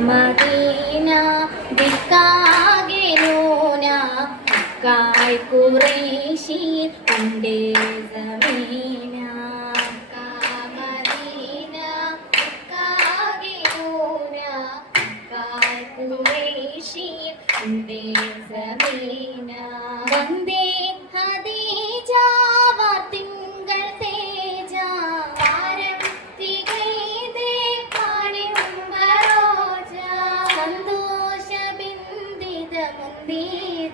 Medina ദിക്കാകെ Noona കായ് ഖുറൈശി പണ്ടേ Sameena Medina ദിക്കാകെ Noona കായ് ഖുറൈശി പണ്ടേ സമീന വന്ദേ ഖദീജ തിങ്കൾ തേജ താരം തികൈതേ പാണിമ്പറോജ സന്തോഷ ബിന്ദിത മുന്തി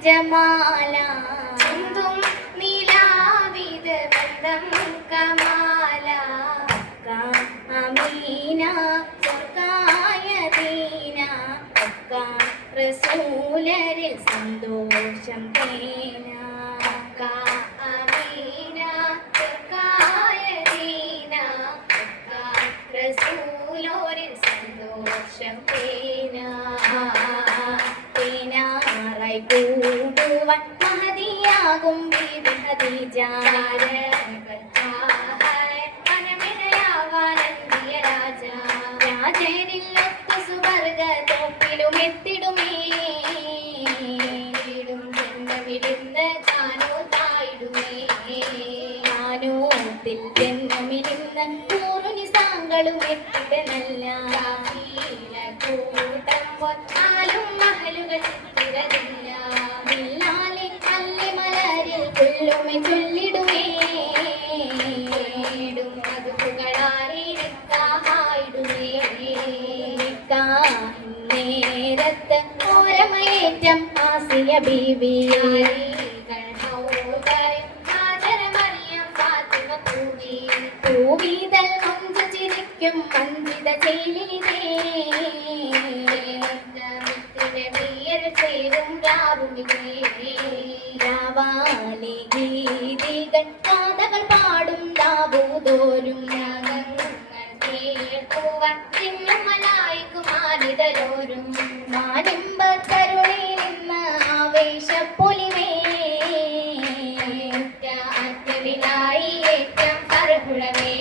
ജമാല ചിന്തും നിലാവിത ബന്ധം കമാല അമീന ചൊർക്കായ ദീന റസൂലരിൽ സന്തോഷം തേന അമീന ചൊർക്കായ ദീന റസൂലോരിൽ സന്തോഷം തേന തേനാറായി കൂടുവാൻ മഹതിയാകും ബീബി ഖദീജ രാജനില്ലൊത്തു സുവർഗത്തോപ്പിലും എത്തിടുമേ ജന്മമിരുന്ന് കാനോത്തായിടുമേ കാനോത്തിൽ ജന്മമിരുന്ന് നൂറു നിസാങ്ങളും എത്തിടനല്ല കൂട്ടം പൊത്താലും മഹലുകൾ ചിത്തിരതില്ല ബില്ലാലി കല്ലി മലരിൽ കൊല്ലുമെ ചൊല്ലിടുമേ നേരത്ത് ഓരമയേറ്റം ആസിയ ബീവി പൂവീതൽ കൊഞ്ചു ചിരിക്കും മഞ്ചിത ചേലിതേ ചേരും രാവാലി ഗീതികൾ കാതകൾ പാടും ദാവൂദോരും മലായിക്കുമാരിതരോരും മാനിമ്പ കരുണി നിന്ന് ആവേശപ്പൊലിവേ അറ്റവിലായി ഏറ്റം കറുകുളവേ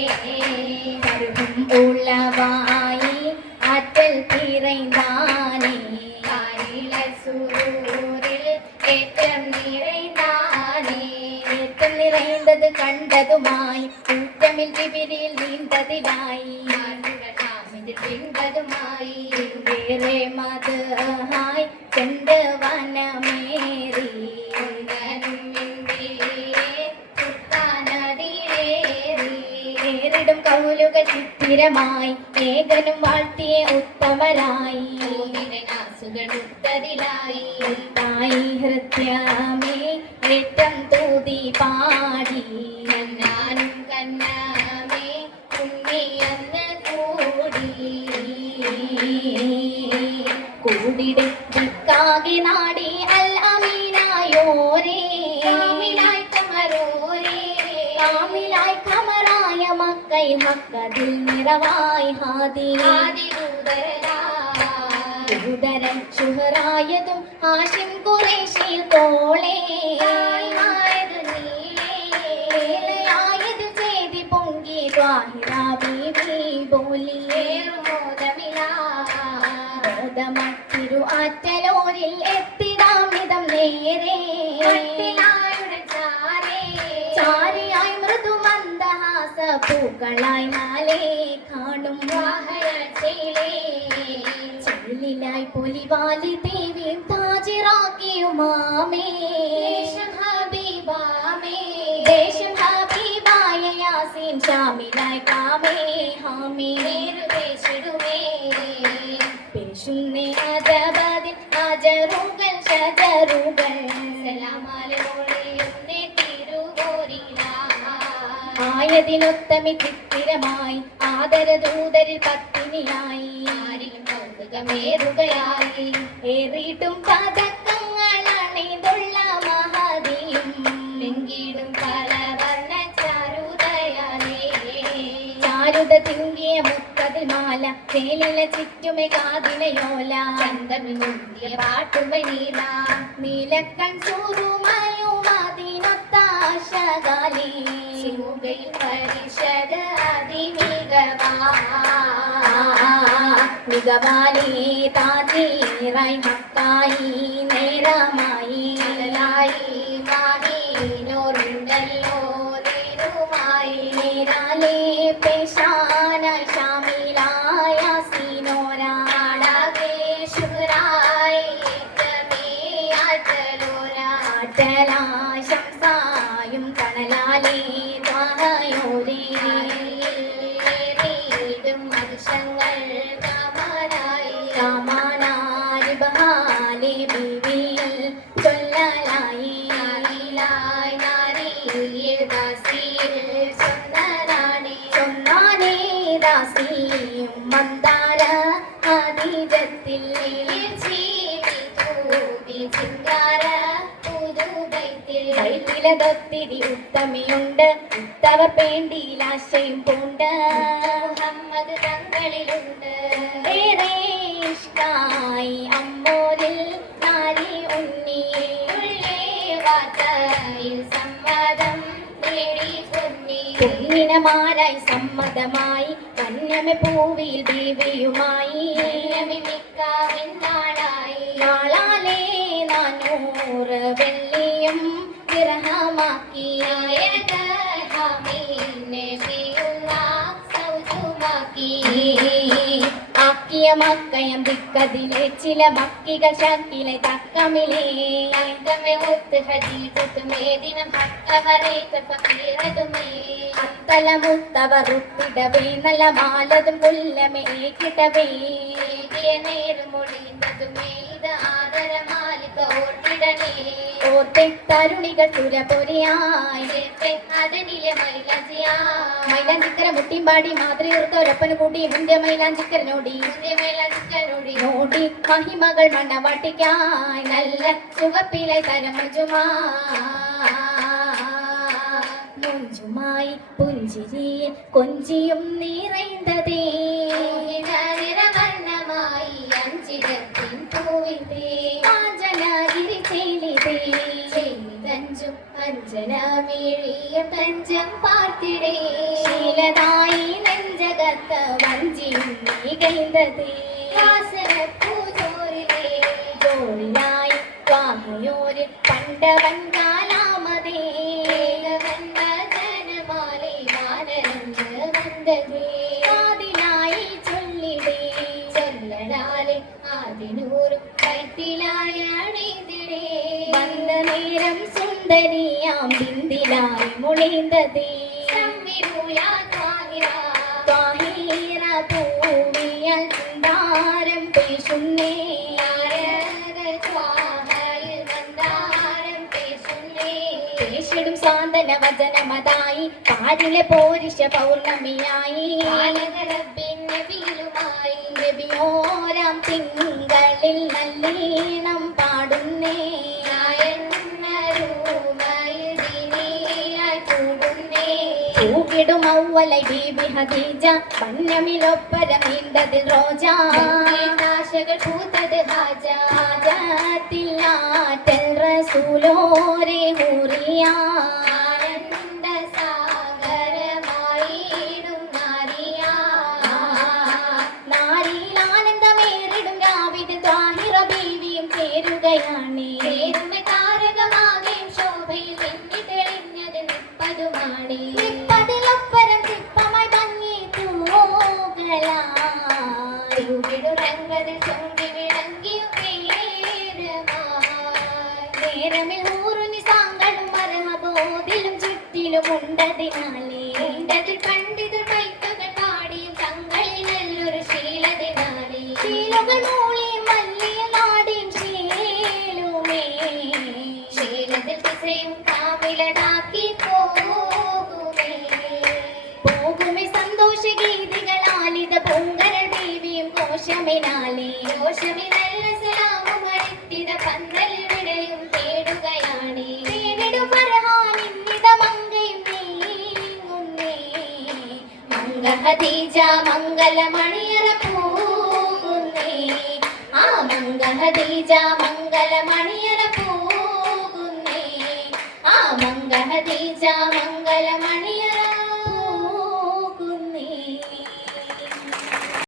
കറുകും ഉളവായി ആറ്റൽ തിറൈന്താനേ സൂരിൽ ഏറ്റം നിറൈന്താനേ ഏറ്റം നിറൈന്തത് കണ്ടതുമായി കൂട്ടമിൽ വിപിരിയിൽ നീണ്ടതിനായി ിൻപതുമായി ഏറെ മതഹായി കണ്ട് വനമേറി ഏറിടും കൗലുകൾ ചിത്തിരമായി ഏകനും വാഴ്ത്തിയ ഉത്തമരായി ഉത്തതിലായി തായി ഹൃദ്യമേ ഏറ്റം തൂതി പാടി കന്നാനും കന്നാമേ ഉണ്ണിയെന്ന് കൂടിടെ ദിക്കാകെ നാടി അൽ അമീനായോരേ കാമിലായി കമറായ മക്കൈ മക്കതിൽ നിറവായി ഹാദിദരൻ ശുഹറായതും ഹാഷിം ഖുറൈശിൽ തോളേ ആയത് ചെയ്തി പൊങ്കി ത്വാഹിറ ബീബി ബോലിയേറുമോദമിരു ആറ്റലോരിൽ എത്തിടാമിതം നേരെ ചാരിയായി മൃദുമന്ദഹാസ പൂക്കളായി നാലേ കാണും ചെല്ലിലായി പൊലിവാലി ദേവി താജിറാക്കിയുമാമേ ദേശം ഹബീബായ യാസീൻ ഷാമിലായി കാമേ ഹാമേ പേശിടുമേ പേശുന്നേ അദബദിൽ അജറുകൾ ഷജറുകൾ സലാമാലോളെയുന്നേ തിരുവോരില ആയതിനൊത്തമി ചിത്തിരമായി ആദരദൂതരിൽ പത്തിനിയായി ആരിലും കൗതുകമേറുകയായി ഏറിയിട്ടും പതക്കങ്ങളണിതുള്ള മഹതിയും ലിംഗിടും പലവർണ്ണ ചാരുതയാലേ ചാരുത തിങ്കിയ മുത്തതിൽ മാല ചേലില ചുറ്റുമെ കാതിലയോല ചന്തമിയ പാട്ടുമ നീല നീലക്കൺ സൂറുമയുമതിനൊത്ത ശകാലി ശിമുകൈ പരിഷദ് മികവാലി താജീറായി മക്കായി നേരമായി മാഹിനോരുണ്ടല്ലോ നേരുമായി നേരാലേ പേശാന ഷാമിലായ സീനോരാടാകെ ശുഭരായി ശംസായും കണലാലേ ദ്വാരയോരേ മനുഷ്യങ്ങൾ കാമാനാരി ബഹാലി ബീവിയിൽ ചൊല്ലലായി ചൊന്നാനേ ദാസിയും മന്ദാര ആദിജത്തിൽ ൊത്തിരി ഉത്തമയുണ്ട് ഉത്തവർ പേണ്ടിയിലാശയും പൂണ്ട് മുഹമ്മദ് തങ്ങളിലുണ്ട് ഏറെ ഇഷ്ടായി അമ്മോരിൽ നാരി ഉണ്ണിയെ വാർത്തയിൽ സമ്മതം നേടി കുഞ്ഞിനമാരായി സമ്മതമായി കന്യമെ പൂവിൽ ദേവിയുമായി നാളാലേ 400 വെള്ളിയും ദിർഹമാക്കി ആക്കിയ മക്കയം ദിക്കതിലെ ചില മക്കികൾ ശക്കിലെ തക്കമിലേ അത്തല മുത്തവർ ഉത്തിടവേ നല്ല മാലതും കൊല്ലമേ കിട്ടവേ നേരുമൊഴിയുന്നതുമേ ഇത് ആദരമാലിക ഓർത്തിടണേ ഓർത്തെ തരുണികൾ തുരപൊരിയായി അതനിലെ മൈലാഞ്ചിക്കര മുട്ടിമ്പാടി മാതൃയൊരപ്പന് കൂടി മുന്തിയ മൈലാഞ്ചിക്കരനോടി നോടി മഹിമകൾ മണ്ണവാട്ടിക്കായി നല്ല ചുവപ്പിലെ തരം മുഞ്ചുമായി പുഞ്ചിരിയിൽ കൊഞ്ചിയും നിറൈന്തതേ നിറവർണ്ണമായി അഞ്ചിരത്തിൻ പൂവിതേ കാഞ്ചനാഗിരി ചെയ്ലിതേ ചെയ്തഞ്ചും അഞ്ജനമേഴിയ തഞ്ചം പാർത്തിടേ ശീലതായി നെഞ്ചകത്ത് വഞ്ചിയും നീകൈന്തതേ വാസനപ്പൂജോരിലേ ജോറിലായി വാഹയോരിൽ പണ്ടവൻ കാലാമതേ കാതിലായി ചൊല്ലിടേ ചൊല്ലനാലെ ആദിനൂറും കൈത്തിലായ അണിതിടേ വന്ന നേരം സുന്ദരിയാം ബിന്ദിലായി മുളിന്തതേ പൂവിയൽ ചുണ്ടാരം പേശുന്നേ ിടും സാന്ത്വന വചനമതായി പാരിലെ പോരിഷ പൗർണമിയായി നബിയോരാം തിങ്കളിൽ നല്ലീണം പാടുന്നേ പൂകിടും ഔവലൈ ബീബി ഹദീജ പന്നമിലൊപ്പരം നീണ്ടതിൽ റോജ ആശകൾ പൂത്തത് ഹാജത്തില്ലാറ്റൽ റസൂലോരേ ഹൂറിയ സാഗരമായിടും നാരിയിലാനന്ദമേറിടും രാവിലെ ത്വാഹിറ ബീവിയും ചേരുകയാണ് താരകമാകെയും ശോഭയിൽ എണ്ണി തെളിഞ്ഞത് നിപ്പതുമാണി നിപ്പതിലൊപ്പരം ചിപ്പമായി ഭംഗി തൂകലാടുരംഗതിൽ ചൊങ്കി വിളങ്ങിയും നേരമിൽ ഊറുനി സാങ്കളും മരഹബോധിലും ചുറ്റിലും ഉണ്ടതിനാലേ ഉണ്ടതിൽ പണ്ഡിതർ കൈത്തകൾ പാടിയും തങ്ങളിൽ നല്ലൊരു ശീലതിനാലേ ശീലകൾ മൂളിയും മല്ലിയ നാടിയും ശീലുമേ ശീലത്തിൽ ദിശയും കാമിലനാക്കി പോകുമേ സന്തോഷ ഗീതികളാലിത പൊങ്കരൽ ദേവിയും കോശമിനാലേ കോശമി നല്ല സലാമും അരിത്തിത പന്തൽ വിടയും തേടുകയാണ് തേടിടും ഫർഹാനിന്നിത മങ്കയും നീങ്ങുന്നേ മങ്ക ഹദീജ മംഗലമണിയറ പോകുന്നേ ആ മങ്ക ഹദീജ മംഗലമണിയറ പോകുന്നേ ആ മംഗ ഹദീജ മംഗലമണിയറ